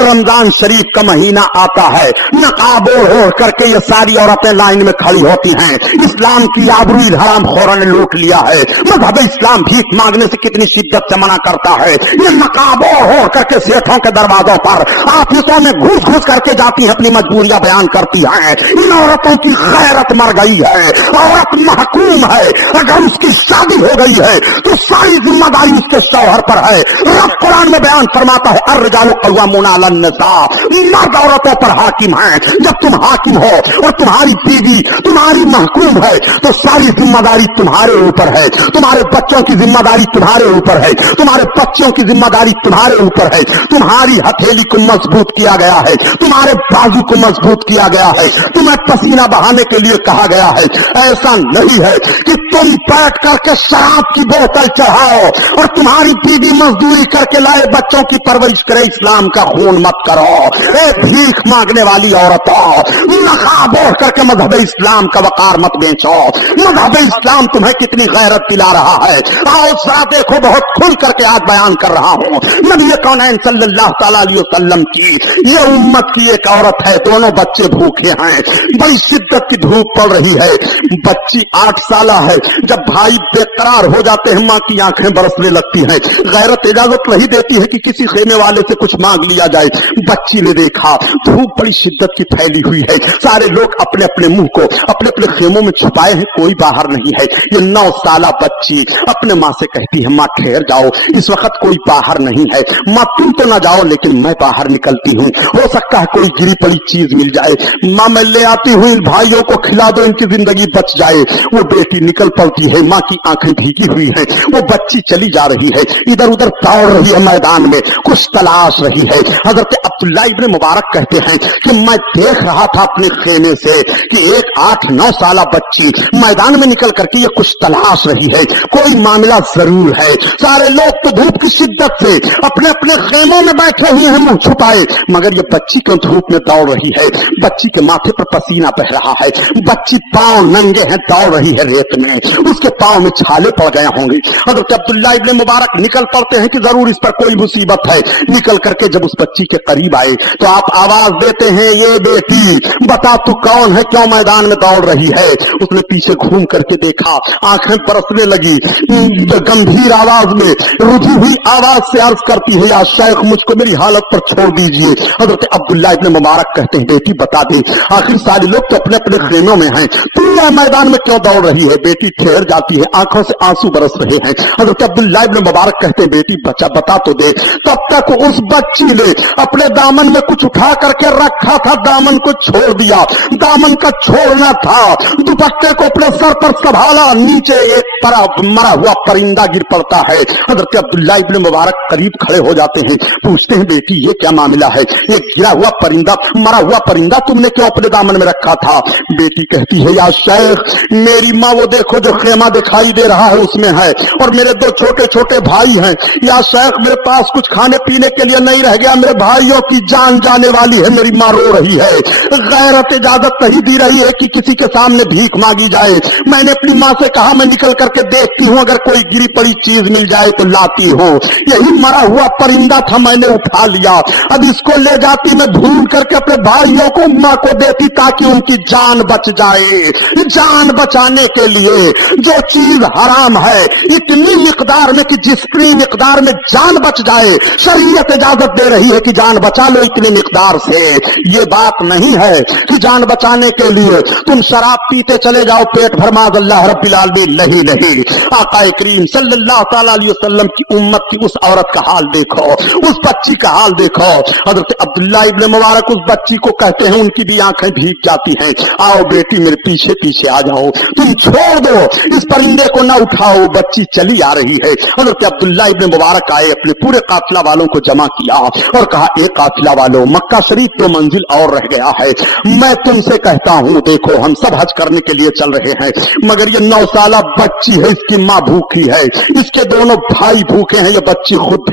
रमजान शरीफ का महीना आता है, नकाब ओढ़ करके ये सारी औरतें लाइन में खड़ी होती हैं। इस्लाम की आबरू हराम खोरों ने लूट लिया है। मजहब इस्लाम भीख मांगने से कितनी शिद्दत से मना करता है। ये नकाब ओढ़ करके सेठों के दरवाजों पर, ऑफिसों में घुस घुस करके जाती है, अपनी मजबूरियां बयान करती हैं। इन औरतों की गैरत मर गई है। औरत महकूम है, अगर उसकी शादी हो गई है तो सारी जिम्मेदारी उसके शौहर पर है। रब कुरान में बयान फरमाता है, अर्रिजालु क़व्वामूना अलन निसा, मर्द औरतों पर हाकिम है। जब तुम हाकिम हो और तुम्हारी बीवी तुम्हारी महकूम है तो सारी जिम्मेदारी तुम्हारे ऊपर है। तुम्हारे बच्चों की जिम्मेदारी तुम्हारे ऊपर है, तुम्हारे बच्चों की जिम्मेदारी तुम्हारे ऊपर है। तुम्हारी हथेली को मजबूत किया गया है, तुम्हारे बाजू को मजबूत किया गया है, तुम्हें पसीना बहाने के लिए कहा गया है। ऐसा नहीं है कि तुम बैठ करके शराब की बोतल चढ़ाओ और तुम्हारी बीवी मजदूरी करके लाए बच्चों की परवरिश करे। इस्लाम का खून मत करो। ए भीख मांगने वाली औरतों, नकाब ओढ़ करके मजहब इस्लाम का वकार मत बेचो। मजहब इस्लाम तुम्हें कितनी गैरत दिला रहा है। आओ जरा देखो, बहुत खुल करके आज बयान कर रहा हूं। नबी कौनैन सल्लल्लाहु तआला अलैहि वसल्लम की ये उम्मत की एक औरत है, दोनों बच्चे भूखे हैं, बड़ी शिद्दत की धूप पड़ रही है। बच्ची 8 साल है। जब भाई बेकरार हो जाते हैं, मां की आंखें बरसने लगती हैं। गैरत इजाजत नहीं देती है कि किसी खेमे वाले से कुछ मांग लिया जाए। बच्ची ने देखा धूप बड़ी शिद्दत की फैली हुई है, सारे लोग अपने अपने मुंह को अपने अपने खेमों में छुपाए हैं, कोई बाहर नहीं है। ये 9 साल बच्ची अपने माँ से कहती है, माँ ठहर जाओ, इस वक्त कोई बाहर नहीं है। माँ तुम तो ना जाओ, लेकिन मैं बाहर निकलती हूँ, हो सकता है कोई गिरी पड़ी चीज मिल जाए। माँ मैं ले आती हूँ, इन भाइयों को खिला दो, इनकी जिंदगी बच जाए। वो बेटी निकल पड़ती है, माँ की आंखें भीगी हुई हैं। वो बच्ची चली जा रही है, इधर उधर दौड़ रही है, मैदान में कुछ तलाश रही है। हजरत अब्दुल्लाह इब्न मुबारक कहते हैं कि मैं देख रहा था अपने खेमे से कि एक 8-9 साल बच्ची मैदान में निकल करके ये कुछ तलाश रही है, कोई मामला जरूर है। सारे लोग तो धूप की शिद्दत से अपने अपने खेमों में बैठे हुए हैं, मुंह छुपाए, मगर ये बच्ची क्यों धूप में दौड़ रही है। बच्ची के माथे पर पसीना बह रहा है, बच्ची पांव नंगे हैं, दौड़ रही है रेत में, उसके पांव में छाले पड़ गए होंगे। हजरत अब्दुल्लाह इब्न मुबारक निकल पड़ते हैं कि जरूर इस पर कोई मुसीबत है। निकल करके जब उस बच्ची के करीब आए तो आप आवाज देते हैं, ये बेटी बता तू कौन है, क्यों मैदान में दौड़ रही है। उसने पीछे घूम करके देखा, आंखें बरसने लगी, गंभीर आवाज में, रुझी हुई आवाज से अर्ज करती है, या शेख मुझको मेरी हालत पर छोड़ दीजिए। हजरत अब्दुल्लाह इब्न मुबारक कहते हैं, बेटी बता दे, आखिर सारे लोग तो अपने अपने खेमों में हैं, तू यह मैदान में क्यों दौड़ रही है। बेटी ठहर जाती है, आंखों से आंसू बरस रहे हैं। हजरत अब्दुल्लाह इब्न मुबारक कहते हैं, बेटी बच्चा बता तो दे। तब तक उस बच्ची ने अपने दामन में कुछ उठा करके रखा था, दामन को छोड़ दिया। दामन का छोड़ना था, दुपट्टे को अपने सर पर संभाला, नीचे एक मरा हुआ परिंदा गिर पड़ता है। हजरत अब्दुल्लाह इब्न मुबारक करीब खड़े हो जाते हैं, पूछते हैं, बेटी ये क्या मामला है, एक गिरा हुआ परिंदा, मरा हुआ परिंदा तुमने क्यों अपने दामन में रखा था। बेटी कहती है, या शेख मेरी माँ वो देखो जो खेमा दिखाई दे रहा है उसमें है, और मेरे 2 छोटे छोटे भाई हैं। या शेख मेरे पास कुछ खाने पीने के लिए नहीं रह गया, मेरे भाइयों की जान जाने वाली है, मेरी माँ रो रही है। गैरत इजाजत नहीं दी रही है कि किसी के सामने भीख मांगी जाए। मैंने अपनी माँ से कहा मैं निकल करके देखती हूँ, अगर कोई गिरी पड़ी चीज मिल जाए तो लाती हूँ। यही मरा हुआ परिंदा था, मैंने उठा लिया, अब इसको ले जाती मैं ढूंढ करके अपने भाइयों को, माँ को देती ताकि उनकी जान बच जाए। जान बचाने के लिए जो चीज हराम है इतनी मिकदार में कि जितनी मिकदार में जान बच जाए, शरीयत इजाजत दे रही है कि जान बचा लो इतनी मिकदार से। ये बात नहीं है कि जान बचाने के लिए तुम शराब पीते चले जाओ पेट भर, माज़अल्लाह रब्बिल आलमीन, नहीं नहीं। आका करीम सल्लल्लाहु तआला अलैहि वसल्लम की उम्मत की उस औरत का हाल देखो, उस बच्ची का हाल देखो। हजरत अब्दुल्लाह इब्न मुबारक उस बच्ची को कहते हैं, उनकी भी आंखें भीग जाती हैं, आओ बेटी मेरे पीछे पीछे आ जाओ, तुम छोड़ दो इस परिंदे को ना उठाओ। बच्ची चली आ रही है। हजरत अब्दुल्लाह इब्न मुबारक आए, अपने पूरे काफिला वालों को जमा किया और कहा, एक काफिला वालों, मक्का शरीफ तो मंजिल और रह गया है, मैं तुमसे कहता हूं, देखो हम सब हज करने के लिए चल रहे हैं, मगर ये 9 साल बच्ची है, इसकी माँ भूखी है, इसके दोनों भाई भूखे हैं, ये बच्ची खुद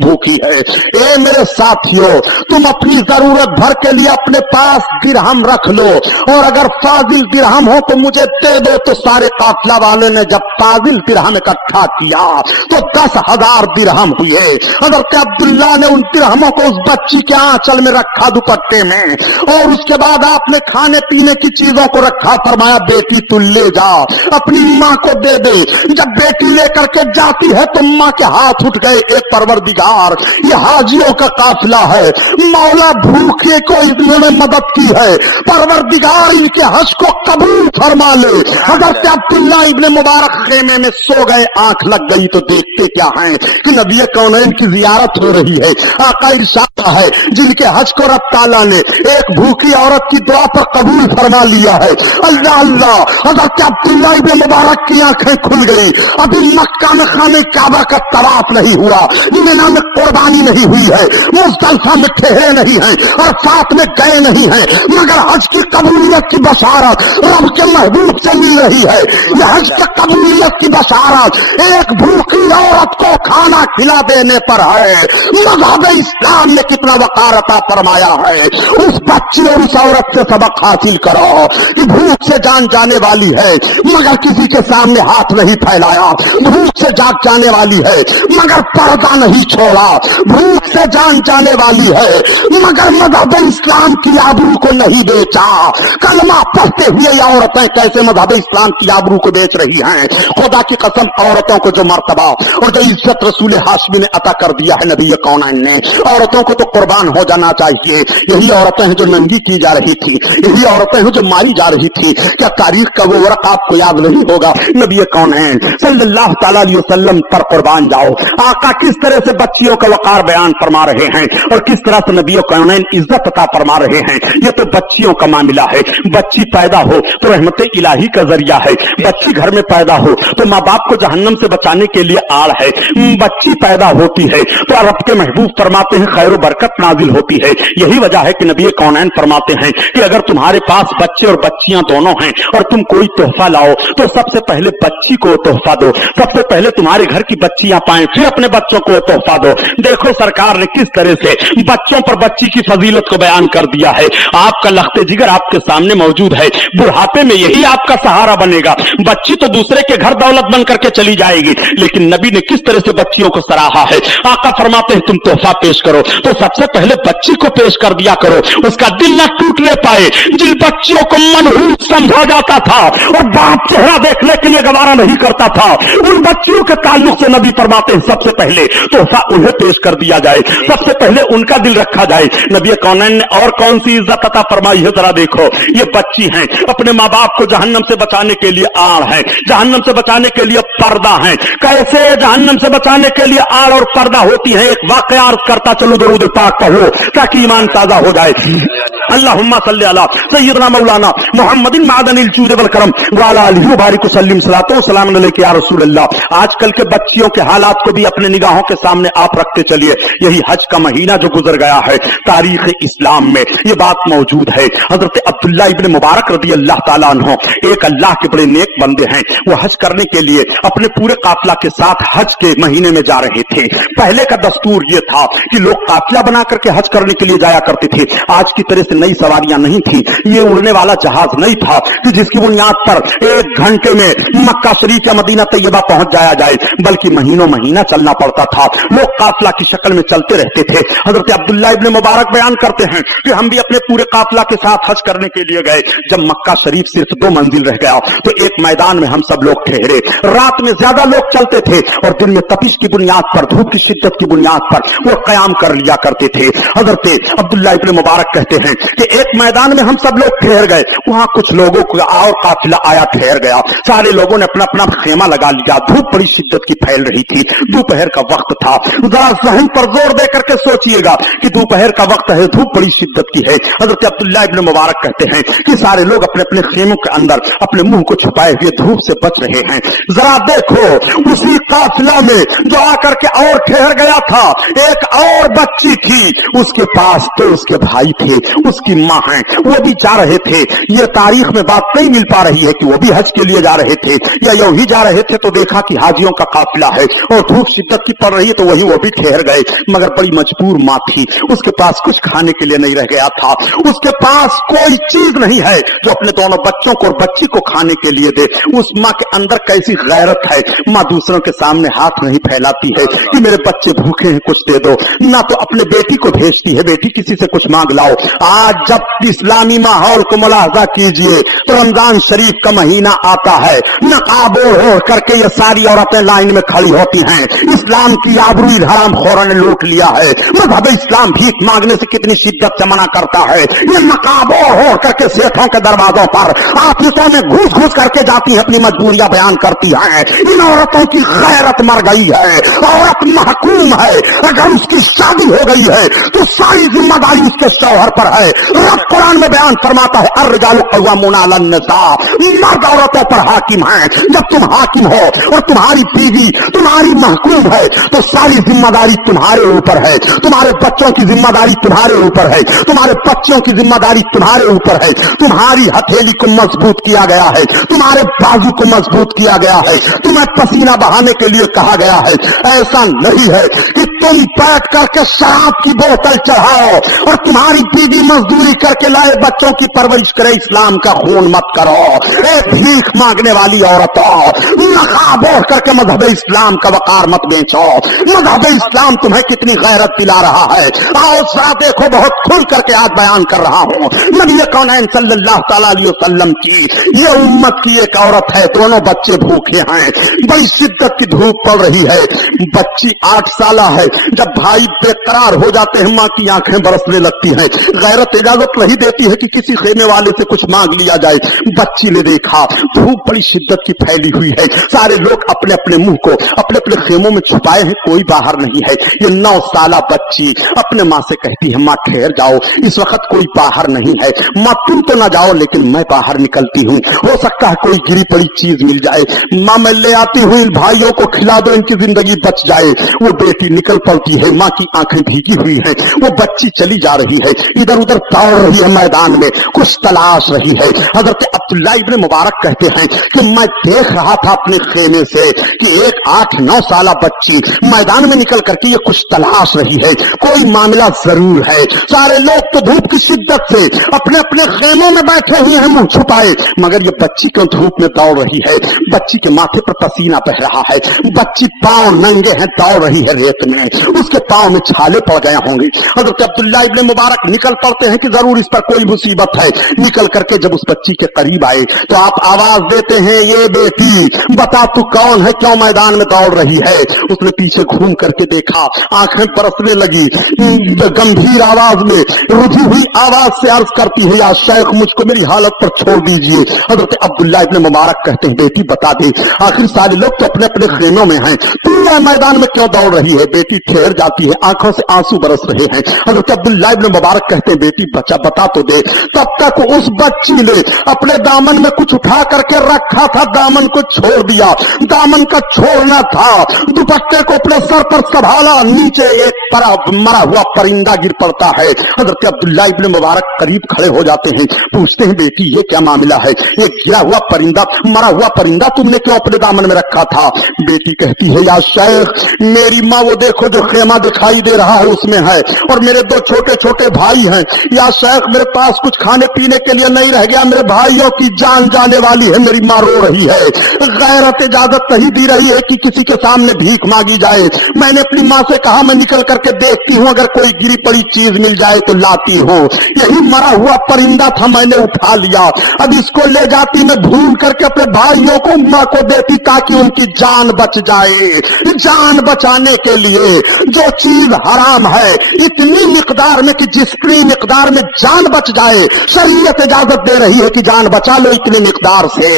भूखी है। ए मेरे साथियों, तुम अपनी जरूरत भर के लिए अपने पास दिरहम रख लो, और अगर फाजिल दिरहम हो तो मुझे दे दो। तो सारे काफिला वाले ने जब फाजिल दिरहम इकट्ठा किया तो 10,000 दिरहम हुए। हजरत अब्दुल्लाह ने उन दिरहमों को उस बच्ची के आंचल में रखा दुपट्टे में, और उसके बाद आपने खाने पीने की चीजों को रखा, फरमाया बेटी तू ले जा, अपनी माँ को दे दे। जब बेटी लेकर के जाती है तो माँ के हाथ उठ गए, एक परवरदिगार ये हाजियों का काफिला है, मौला भूखे को इन्होंने मदद की है, परवरदिगार इनके हज को कबूल फरमा ले। हजरत अब्दुल्ला इब्ने मुबारक खेमे में सो गए, आंख लग गई तो देखते क्या हैं कि नबी कौनैन की जियारत हो रही है। आका इरशाद है जिनके हज को रब ताला ने एक भूखी औरत की दुआ पर कबूल फरमा लिया है। अल्लाह अल्लाह, हजरत अब्दुल्ला इब्ने मुबारक की आंखें खुल गई। अभी मक्का में खाने काबा का तवाफ नहीं हुआ, मिना में कुर्बानी नहीं हुई है, मुज़दलिफा में ठहरे नहीं हैं और साथ में गए नहीं हैं, मगर हज की कबूलियत की बशारत रब के महबूब से मिल रही है। यह हज की कबूलियत की बशारत एक भूखी औरत को खाना खिला देने पर है। मज़हब इस्लाम ने कितना वक़ारता फरमाया है। उस बच्ची और उस औरत से सबक हासिल करो कि भूख से जान जाने वाली है मगर किसी के सामने हाथ नहीं फैलाया, भूख से जाग जाने वाली है मगर पर्दा नहीं छोड़ा, भूख से जान जाने वाली है मगर मज़हब इस्लाम की आबरू को नहीं बेचा। कलमा पढ़ते हुए ये औरतें कैसे मज़हब इस्लाम की आबरू को बेच रही हैं। खुदा की कसम, औरतों को जो मर्तबा और जो इज्जत रसूल हाशमी ने अता कर दिया है नबी कौनैन ने, औरतों को तो कुर्बान हो जाना चाहिए। यही औरतें हैं जो नंगी की जा रही थी, यही औरतें हैं जो मारी जा रही थी। क्या तारीख का वो वर्क आपको याद नहीं होगा? नबी कौनैन सल्लल्लाहु तआला अलैहि वसल्लम पर कुर्बान जाओ। आका किस तरह से बच्चियों का वकार बयान फरमा रहे हैं और किस तरह से नबी कौनैन इज्जत अता फरमा रहे हैं। ये तो बच्चियों का मामला है। बच्ची पैदा हो तो रहमत इलाही का जरिया है, बच्ची घर में पैदा हो तो माँ बाप को जहन्नम से बचाने के लिए आड़ है। बच्ची पैदा होती है तो रब के महबूब फरमाते हैं खैर बरकत नाजिल होती है। यही वजह है कि नबी कौनैन फरमाते हैं कि अगर तुम्हारे पास बच्चे और बच्चियां दोनों हैं और तुम कोई तोहफा लाओ तो सबसे पहले बच्ची को तोहफा दो, सबसे पहले तुम्हारे घर की बच्चियां पाएं, फिर अपने बच्चों को तोहफा दो। देखो सरकार ने किस तरह से बच्चों पर बच्ची की फजीलत को बयान कर दिया है। आपका लख्ते जिगर आपके सामने मौजूद है, बुढ़ापे में यही आपका सहारा बनेगा। बच्ची तो दूसरे के घर दौलत बन करके चली जाएगी, लेकिन नबी ने किस तरह से बच्चियों को सराहा है। आका फरमाते हैं तुम तोहफा पेश करो तो सबसे पहले बच्ची को पेश कर दिया करो, उसका दिल न टूटने पाए। जिन बच्चियों को मनहूस समझा जाता था और बाप चेहरा देखने के लिए गवारा नहीं करता था, उन बच्चियों के ताल्लुक से नबी फरमाते हैं सबसे पहले तोहफा उन्हें पेश कर दिया जाए, सबसे पहले उनका दिल रखा जाए। नबी कौनैन ने और कौन सी इज्जत अता फरमाई है जरा देखो। ये बच्ची हैं, अपने माँ बाप को जहन्नम से बचाने के लिए आड़ है, जहन्नम से बचाने के लिए पर्दा है। कैसे जहन्नम से बचाने के लिए आड़ और पर्दा होती है, एक वाकया अर्ज करता चलो, दरूद पाक पढ़ो ताकि ईमान ताजा हो जाए। अल्लाहुम्मा सल्ली अला सय्यदना मौलाना मुहम्मदिन मादनिल जूद वल करम व अला आलिहि व बारिक वसल्लिम सलातो व सलाम अलैका या रसूल अल्लाह। आजकल के बच्चियों के हालात को भी अपने निगाहों के सामने आप रखते चलिए। यही हज का महीना जो गुजर गया है, तारीख इस्लाम में ये बात मौजूद है। हजरत अब्दुल्ला इब्ने मुबारक रदी अल्लाह ताला अन्हु एक अल्लाह के बड़े नेक बंदे हैं, वो हज करने के लिए अपने पूरे काफिला के साथ हज के महीने में जा रहे थे। पहले का दस्तूर ये था कि लोग काफिला बना करके हज करने के लिए जाया करते थे। आज की तरह से नई सवारियां नहीं थी, ये उड़ने वाला जहाज नहीं था कि जिसकी बुनियाद पर एक घंटे में मक्का शरीफ या मदीना तैयबा पहुंच जाया जाए, बल्कि महीनों महीना चलना पड़ता था। लोग काफिला की शक्ल में चलते रहते थे। हजरत अब्दुल्ला इब्ने मुबारक बयान करते हैं कि हम भी अपने पूरे काफिला के साथ हज करने के लिए गए। जब मक्का शरीफ सिर्फ 2 मंजिल रह गया तो एक मैदान में हम सब लोग ठहरे। रात में ज्यादा लोग चलते थे और दिन में तपिश की बुनियाद पर, धूप की शिद्दत की बुनियाद पर वो कयाम कर लिया करते थे। हजरत अब्दुल्ला इब्ने मुबारक कहते हैं कि एक मैदान में हम सब लोग ठहर गए, वहां कुछ लोगों को और काफिला आया ठहर गया। सारे लोगों ने अपना अपना खेमा लगा लिया। धूप बड़ी शिद्दत की फैल रही थी, दोपहर का वक्त था। जरा ज़हन पर जोर देकर के सोचिएगा कि दोपहर का वक्त है, धूप बड़ी शिद्दत की है। हजरत अब्दुल्ला इब्ने मुबारक कहते हैं कि सारे लोग अपने अपने खेमों के अंदर अपने मुंह को छुपाए हुए धूप से बच रहे हैं। जरा देखो उसी काफिला में जो आकर के और ठहर गया था, एक और बच्ची थी, उसके पास तो उसके भाई थे, उसकी माँ हैं, वो भी जा रहे थे। ये तारीख में बात नहीं मिल पा रही है कि वो भी हज के लिए जा रहे थे या यूं ही जा रहे थे, तो देखा कि हाजियों का काफिला है और धूप शिद्दत की पड़ रही है, तो वहीं वो भी ठहर गए। मगर बड़ी मजबूर माँ थी, उसके पास कुछ खाने के लिए नहीं रह गया था, उसके पास कोई चीज नहीं है जो अपने दोनों बच्चों को और बच्ची को खाने के लिए दे। उस माँ के अंदर कैसी गैरत है, माँ दूसरों के सामने हाथ नहीं फैलाती है कि मेरे बच्चे भूखे हैं कुछ दे दो, ना तो अपने बेटी को भेजती है बेटी किसी से कुछ मांग लाओ। आज जब इस्लामी माहौल को मुलाहजा कीजिए तो रमजान शरीफ का महीना आता है, नकाब ओढ़ करके ये सारी औरतें लाइन में खड़ी होती हैं। इस्लाम की आबरू हरामखोरों ने लूट लिया है। मजहब इस्लाम भीख मांगने से कितनी शिद्दत से मना करता है। ये नकाब ओढ़ करके सेठों के दरवाजों पर ऑफिसों में घुस घुस करके जाती है, अपनी मजबूरियां बयान करती हैं। इन औरतों की गैरत मर गई है, औरत महकूम है। अगर उसकी शादी हो गई है तो सारी जिम्मेदारी उसके शौहर पर है। रब कुरान में बयान फरमाता है अर्रिजालु क़व्वामूना अलन निसा, मर्द औरतों पर हाकिम हैं। जब तुम हाकिम हो और तुम्हारी बीवी तुम्हारी महकूम है तो सारी जिम्मेदारी तुम्हारे ऊपर है। तुम्हारे बच्चों की जिम्मेदारी तुम्हारे ऊपर है, तुम्हारे बच्चों की जिम्मेदारी तुम्हारे ऊपर है। तुम्हारी हथेली को मजबूत किया गया है, तुम्हारे बाजू को मजबूत किया गया है, तुम्हें पसीना बहाने के लिए कहा गया है। ऐसा नहीं है कि तुम बैठ करके शराब की बोतल चढ़ाओ और तुम्हारी बीवी मजदूरी करके लाए बच्चों की परवरिश करे। इस्लाम का खून मत करो। एक भीख मांगने वाली औरतों, नकाब ओढ़ करके मजहब इस्लाम का वकार मत बेचो। मजहब इस्लाम तुम्हें कितनी गैरत दिला रहा है, आओ जरा देखो। बहुत खुल करके आज बयान कर रहा हूं। नबी कौनैन सल्लल्लाहु तआला अलैहि वसल्लम की ये उम्मत की एक औरत है, दोनों बच्चे भूखे हैं, बड़ी शिद्दत की धूप पड़ रही है। बच्ची 8 साल है। जब भाई बेकरार हो जाते हैं, माँ की आंखें बरसने लगती हैं। गैरत इजाजत नहीं देती है कि किसी खेमे वाले से कुछ मांग लिया जाए। बच्ची ने देखा धूप बड़ी शिद्दत की फैली हुई है, सारे लोग अपने अपने मुंह को अपने अपने खेमों में छुपाए हैं, कोई बाहर नहीं है। ये 9 साल बच्ची अपने माँ से कहती है, माँ ठहर जाओ, इस वक्त कोई बाहर नहीं है। माँ तुम तो ना जाओ लेकिन मैं बाहर निकलती हूँ, हो सकता है कोई गिरी पड़ी चीज मिल जाए। माँ मैं ले आती हूँ, इन भाइयों को खिला दो, इनकी जिंदगी बच जाए। वो बेटी निकल पड़ती है, माँ की आंखें भीगी हुई हैं। वो बच्ची चली जा रही है, इधर उधर दौड़ रही है, मैदान में कुछ तलाश रही है। हजरत अब्दुल्ला इब्न मुबारक कहते हैं कि मैं देख रहा था अपने खेमे से कि एक 8-9 साल बच्ची मैदान में निकल करके ये कुछ तलाश रही है, कोई मामला जरूर है। सारे लोग तो धूप की शिद्दत से अपने अपने खेमों में बैठे हुए हैं मुंह छुपाए, मगर ये बच्ची क्यों धूप में दौड़ रही है। बच्ची के माथे पर पसीना बह रहा है, बच्ची पांव नंगे हैं, दौड़ रही है रेत में, उसके पांव में छाले पड़ गए होंगे। हजरत अब्दुल्ला इब्न मुबारक निकल पड़ते हैं कि जरूर इस पर कोई मुसीबत है। निकल करके जब उस बच्ची के करीब आए तो आप आवाज देते हैं, ये बेटी बता तू कौन है, क्यों मैदान में दौड़ रही है। उसने पीछे घूम करके देखा, आंखें बरसने लगी, गंभीर आवाज में रुझी हुई आवाज से अर्ज करती है, या शेख मुझको मेरी हालत पर छोड़ दीजिए। हजरत अब्दुल्ला इब्न मुबारक कहते हैं, बेटी बता दे, आखिर सारे लोग तो अपने अपने खेमों में हैं, तू मैदान में क्यों दौड़ रही है। बेटी ठहर जाती है, आंखों से आंसू बरस रहे हैं। हजरत अब्दुल्ला इब्न मुबारक कहते हैं, बेटी बच्चा बता तो दे। तब तक उस बच्ची ने अपने दामन में कुछ उठा करके रखा था, दामन को छोड़ दिया। दामन का छोड़ना था, दुपट्टे को अपने सर पर संभाला, नीचे एक मरा हुआ परिंदा गिर पड़ता है। हजरत अब्दुल्ला इब्न मुबारक करीब खड़े हो जाते हैं, पूछते हैं, बेटी ये क्या मामला है, एक गिरा हुआ परिंदा, मरा हुआ परिंदा तुमने क्यों अपने दामन में रखा था। बेटी कहती है, या शेख मेरी माँ वो देखो जो खेमा दिखाई दे रहा है उसमें है, और मेरे 2 छोटे छोटे भाई हैं। या शेख मेरे पास कुछ खाने पीने के लिए नहीं रह गया, मेरे भाइयों की जान जाने वाली है, मेरी माँ रो रही है। गैरत इजाजत नहीं दी रही है कि किसी के सामने भीख मांगी जाए। मैंने अपनी माँ से कहा मैं निकल करके देखती हूँ, अगर कोई गिरी पड़ी चीज मिल जाए तो लाती हूँ। यही मरा हुआ परिंदा था, मैंने उठा लिया, अब इसको ले जाती मैं भून करके अपने भाइयों को माँ को देती ताकि उनकी जान बच जाए। जान बचाने के लिए जो चीज हराम है इतनी मिकदार में कि जितनी मिकदार में जान बच जाए, शरीयत इजाजत दे रही है कि जान बचा लो इतनी मिकदार से।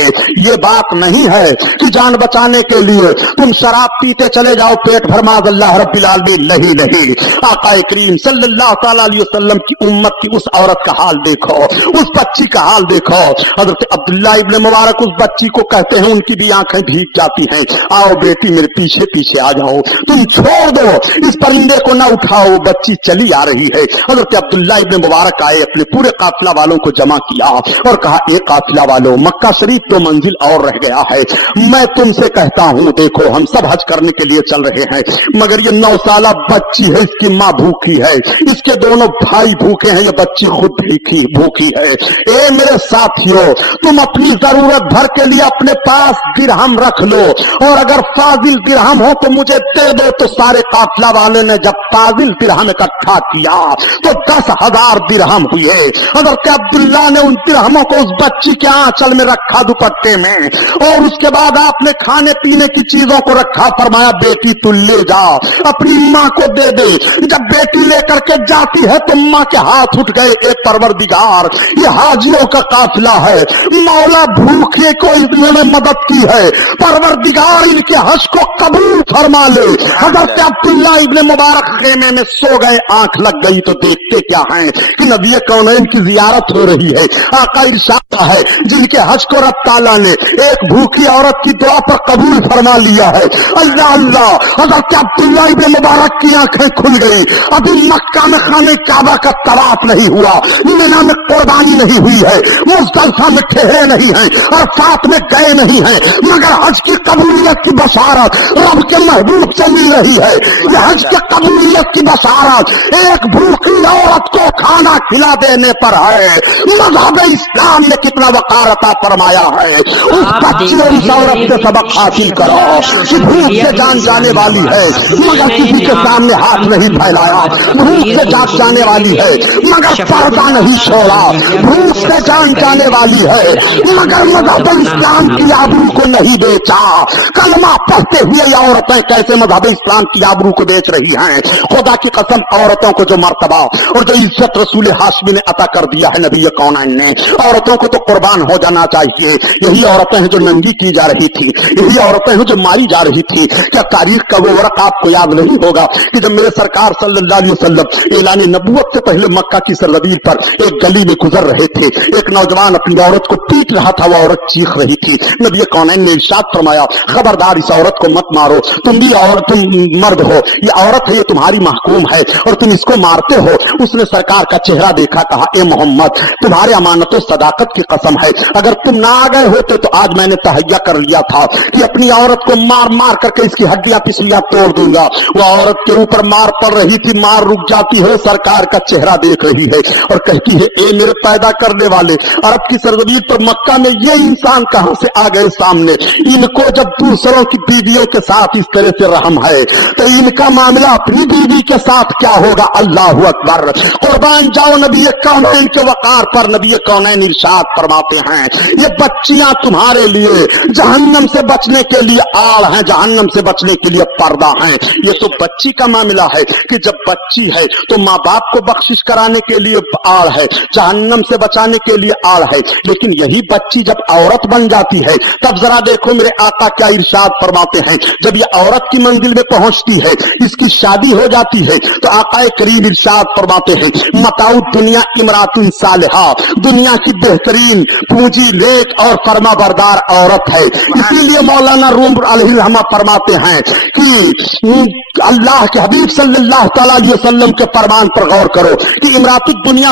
ये बात नहीं है कि जान बचाने के लिए तुम शराब पीते चले जाओ पेट भर, माज़अल्लाह रब्बिल आलमीन, नहीं नहीं। आका करीम सल्लल्लाहु तआला अलैहि वसल्लम की उम्मत की उस औरत का हाल देखो, उस बच्ची का हाल देखो। हजरत अब्दुल्ला इब्न मुबारक उस बच्ची को कहते हैं, उनकी भी आंखें भीग जाती हैं, आओ बेटी मेरे पीछे पीछे आ जाओ, तुम छोड़ दो इस परिंदे को ना उठाओ, बच्ची चली आ रही है। हजरत अब्दुल्ला इब्न मुबारक आए, अपने पूरे काफिला वालों को जमा किया और कहा, एक काफिला वालों, मक्का शरीफ 2 मंजिल और रह गया है, मैं तुमसे कहता हूं, देखो हम सब हज करने के लिए चल रहे हैं, मगर ये 9 साला बच्ची है, इसकी माँ भूखी है, इसके दोनों भाई भूखे हैं, ये बच्ची खुद भूखी है। ए मेरे साथियों, तुम अपनी जरूरत भर के लिए अपने पास दिरहम रख लो, और अगर फाजिल दिरहम हो तो मुझे दे दो। तो सारे काफिला वाले ने जब फाजिल दिरहम इकट्ठा किया तो 10,000 दिरहम हुए। हजरत अब्दुल्ला ने उन दिरहमों को उस बच्ची के आंचल में रखा, दुपट्टे में, और उसके बाद आपने खाने पीने की चीजों को रखा, फरमाया बेटी तू ले जा, अपनी माँ को दे दे। जब बेटी लेकर के जाती है तो माँ के हाथ उठ गए, एक परवरदिगार, ये हाजियों का काफिला है, मौला भूखे को इन्होंने मदद की है, परवरदिगार इनके हज को कबूल फरमा ले। हजरत अब्दुल्ला इब्न मुबारक खेमे में सो गए, आंख लग गई तो देखते क्या हैं कि नबी कौनैन की जियारत हो रही है। आका इरशाद है, जिनके हज को रब ताला ने एक भूखी औरत की दुआ पर कबूल फरमा लिया है। अल्लाह अल्लाह, हजरत अब्दुल्ला इब्न मुबारक की आंखें खुल गई। अभी मक्का में खाने काबा का तवाफ नहीं हुआ, मिना में कुर्बानी नहीं हुई है, मुज़दलिफा में ठहरे नहीं है, अरफात में गए नहीं है, मगर हज की कबूलियत की बशारत रब के महबूब से मिल रही है। यह हज के कबूलियत की बशारत एक भूखी औरत को खाना खिला देने पर है। मज़हब इस्लाम ने कितना वक़ार अता फरमाया है। उस बच्ची और उस औरत से सबक हासिल करो कि भूख से जान जाने वाली है, मगर किसी के सामने हाथ नहीं फैलाया, भूख से जाग जाने वाली है, मगर पर्दा नहीं छोड़ा, भूख से जान जाने वाली है, मगर मज़हब इस्लाम की आबरू को नहीं बेचा। कलमा पढ़ते हुए ये औरतें कैसे मज़हब इस्लाम की आबरू को बेच रही हैं। खुदा की कसम, औरतों को जो मर्तबा और जो इज्जत रसूल हाशमी ने अता कर दिया है नबी कौनैन ने, औरतों को तो कुर्बान हो जाना चाहिए। यही औरतें हैं जो नंगी की जा रही थी, यही औरतें हैं जो मारी जा रही थी। क्या तारीख का वो वर्क आपको याद नहीं होगा कि जब मेरे सरकार सल्लल्लाहु अलैहि वसल्लम ऐलान नबूवत से पहले मक्का की सरजमीन पर एक गली में गुजर रहे थे, एक नौजवान अपनी औरत को पीट रहा था, वो औरत चीख रही थी। नबी कौनैन ने इरशाद फरमाया, खबरदार इस औरत को मत मारो, तुम भी औरत, तुम मर्द हो, ये औरत है, ये तुम्हारी महकूम है और तुम इसको मारते हो। उसने सरकार का चेहरा देखा, कहा, ए मोहम्मद, तुम्हारे अमानत और सदाकत की कसम है, अगर तुम ना आ गए होते तो आज मैंने तहैया कर लिया था कि अपनी औरत को मार मार करके इसकी हड्डियां पिसलियां तोड़ दूंगा। वो औरत के ऊपर मार पड़ रही थी, मार रुक जाती है, सरकार का चेहरा देख रही है और कहती है, ए मेरे पैदा करने वाले, अरब की सरजमीन पर मक्का में ये इंसान कहां से आ गए सामने। इनको जब दूसरों की बीवियों के साथ इस तरह से रहम है तो इनका मामला अपनी बीवी के साथ क्या होगा। अल्लाह अकबर, कुर्बान जाओ नबी कौनैन के वकार पर। नबी कौनैन इरशाद फरमाते हैं, ये बच्चियां तुम्हारे लिए जहन्नम से बचने के लिए आड़ हैं, जहन्नम से बचने के लिए पर्दा हैं। ये तो बच्ची का मामला है कि जब बच्ची है तो माँ बाप को बख्शिश कराने के लिए आड़ है, जहन्नम से बचाने के लिए आड़ है। लेकिन यही बच्ची जब औरत बन जाती है तब जरा देखो मेरे आका क्या इरशाद फरमाते हैं। जब ये औरत की मंजिल में पहुंचती है, इसकी शादी हो जाती है, तो आका करीम इरशाद फरमाते हैं, मताउ दुनिया इमरातुन सालिहा, दुनिया की बेहतरीन पूंजी नेक और फरमाबरदार औरत है। इसीलिए मौलाना रूम अलैहि रहमा फरमाते हैं कि अल्लाह के हबीब सल्लल्लाहु अलैहि वसल्लम के फरमान पर गौर करो कि इमरातुद दुनिया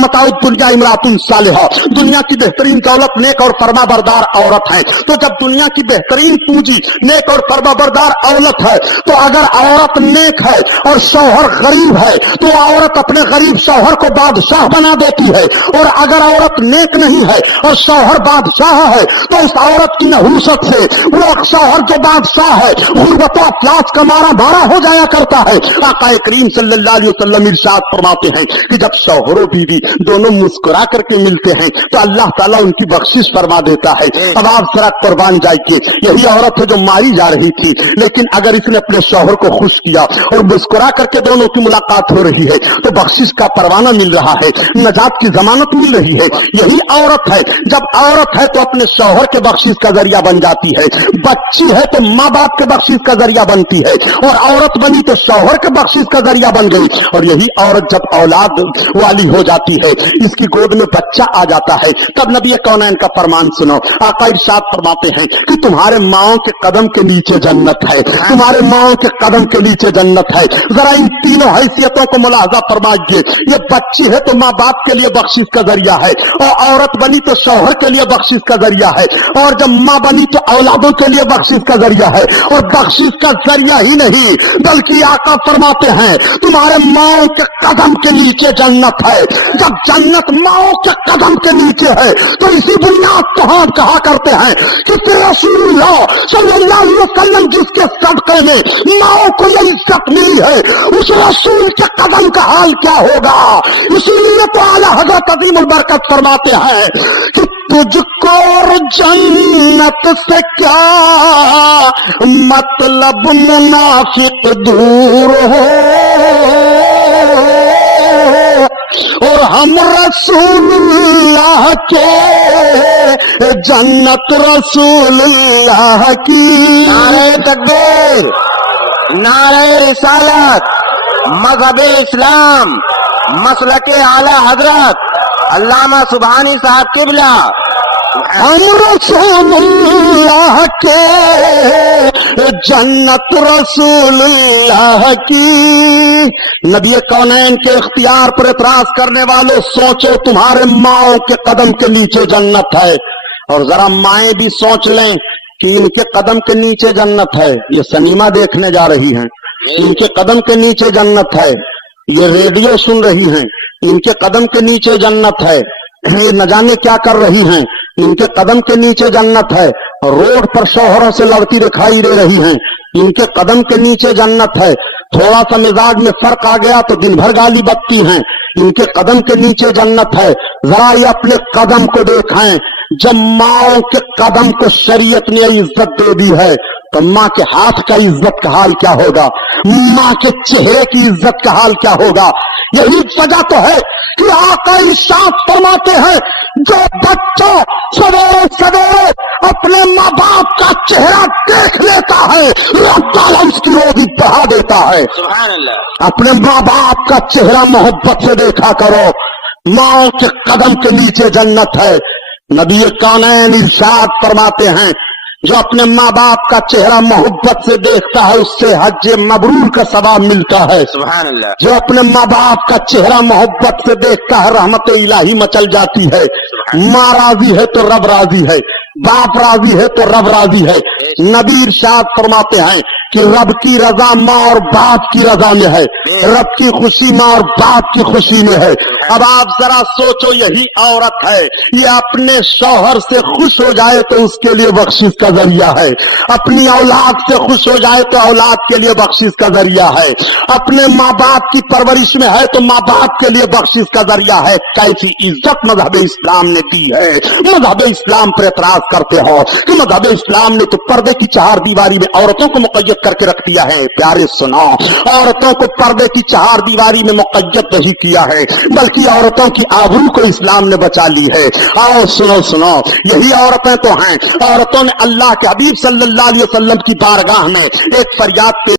मताउद दुनिया इमरातुन सालिहा, दुनिया की बेहतरीन दौलत नेक और फरमाबरदार औरत है। तो जब दुनिया की बेहतरीन पूंजी नेक और फरमाबरदार औरत है, तो अगर औरत नेक है और शौहर गरीब है तो औरत अपने गरीब शौहर को बादशाह बना देती है। और अगर औरत नेक नहीं है और शौहर बादशाह है तो उस औरत की नहुसत से वो शौहर जो बादशाह है गुर्बत और अफलास का मारा मारा हो जाया करता है। आका करीम सल्लल्लाहु अलैहि वसल्लम इरशाद फरमाते हैं कि जब शौहर बीवी दोनों मुस्कुरा करके मिलते हैं तो अल्लाह ताला उनकी बख्शिश फरमा देता है। अब आप जरा कुर्बान जाइए, यही औरत है जो मारी जा रही थी, लेकिन अगर इसने अपने शौहर को खुश किया और मुस्कुरा करके दोनों की मुलाकात हो रही है तो बख्शिश का परवाना मिल रहा है, नजात की जमानत मिल रही है। यही औरत है, जब औरत है तो अपने शौहर के बख्शिश का जरिया बन जाती है, बच्ची है तो माँ बाप के बख्शिश का जरिया बनती है, और औरत बनी तो शौहर के बख्शिश का जरिया बन गई। और यही औरत जब औलाद वाली हो जाती है, इसकी गोद में बच्चा आ जाता है, तब नबी कौनैन का फरमान सुनो। आका इरशाद फरमाते हैं कि तुम्हारे माओ के कदम के नीचे जन्नत है, तुम्हारे माओ के कदम के नीचे जन्नत है। जरा इन तीनों हैसियतों को मुलाहजा फरमाइए। ये बच्ची है तो माँ बाप के लिए बख्शिश का जरिया है, और औरत बनी तो शौहर के लिए बख्शिश का जरिया है, और जब माँ बनी तो औलादों के लिए बख्शिश का जरिया है। और बख्शिश का जरिया ही नहीं बल्कि आका फरमाते हैं तुम्हारे माओ के कदम के नीचे जन्नत है। जब जन्नत माओ के कदम के नीचे है तो इसी बुनियाद तो हम कहा करते हैं कि रसूलुल्लाह सल्लल्लाहु अलैहि वसल्लम जिसके सदक़े में माओ को ये इज्जत मिली है, उस रसूल के कदम का हाल क्या होगा। इसीलिए तो आला हज़रत अज़ीमुल बरकत फरमाते हैं कि तुझको और जन्नत से क्या मतलब मुनाफिक दूर हो, और हम रसूलुल्लाह के जन्नत रसूलुल्लाह की। नारे तकबीर, नारे रिसालत, मज़हब इस्लाम, मसलके आला हजरत अल्लामा सुबहानी साहब किबला। हम रसूलुल्लाह के जन्नत रसूलुल्लाह की। नबी कौनैन के इख्तियार पर एतराज करने वालों, सोचो तुम्हारे माओ के कदम के नीचे जन्नत है। और जरा माएं भी सोच लें कि इनके कदम के नीचे जन्नत है। ये सिनेमा देखने जा रही हैं, इनके कदम के नीचे जन्नत है। ये रेडियो सुन रही हैं, इनके कदम के नीचे जन्नत है। ये न जाने क्या कर रही हैं, इनके कदम के नीचे जन्नत है। रोड पर शौहरों से लड़ती दिखाई दे रही हैं, इनके कदम के नीचे जन्नत है। थोड़ा सा मिजाज में फर्क आ गया तो दिन भर गाली बकती हैं, इनके कदम के नीचे जन्नत है। जरा ये अपने कदम को देखें। जब माओ के कदम को शरीयत ने इज्जत दे दी है तो माँ के हाथ का इज्जत का हाल क्या होगा, माँ के चेहरे की इज्जत का हाल क्या होगा। यही वजह तो है कि आका इरशाद फरमाते हैं जो बच्चा सवेरे सवेरे अपने माँ बाप का चेहरा देख लेता है, रब ताला उसकी रोज़ी बढ़ा देता है। सुभान अल्लाह। अपने माँ बाप का चेहरा मोहब्बत से देखा करो। माँ के कदम के नीचे जन्नत है। नबी कौनैन इरशाद फरमाते हैं जो अपने माँ बाप का चेहरा मोहब्बत से देखता है उससे हज मबरूर का सवाब मिलता है। सुभान अल्लाह। जो अपने माँ बाप का चेहरा मोहब्बत से देखता है रहमत इलाही मचल जाती है। माँ राजी है तो रब राजी है, बाप राजी है तो रब राजी है। नबी इरशाद फरमाते हैं कि रब की रजा माँ और बाप की रजा में है, रब की खुशी माँ और बाप की खुशी में है। अब आप जरा सोचो, यही औरत है, ये अपने शौहर से खुश हो जाए तो उसके लिए बख्शिश का जरिया है, अपनी औलाद से खुश हो जाए तो औलाद के लिए बख्शिश का जरिया है, अपने माँ बाप की परवरिश में है तो माँ बाप के लिए बख्शिश का जरिया है। कैसी इज्जत मजहब इस्लाम ने दी है। मजहब इस्लाम पर एतराज करते हो कि मजहब इस्लाम ने तो पर्दे की चार दीवारी में औरतों को मुक़य्यद करके रख दिया है। प्यारे सुनो, औरतों को पर्दे की चार दीवारी में मुक़य्यद नहीं किया है बल्कि औरतों की आबरू को इस्लाम ने बचा ली है। आओ सुनो सुनो, यही औरतें तो हैं। औरतों ने अल्लाह के हबीब सल्लल्लाहु अलैहि वसल्लम की बारगाह में एक फरियाद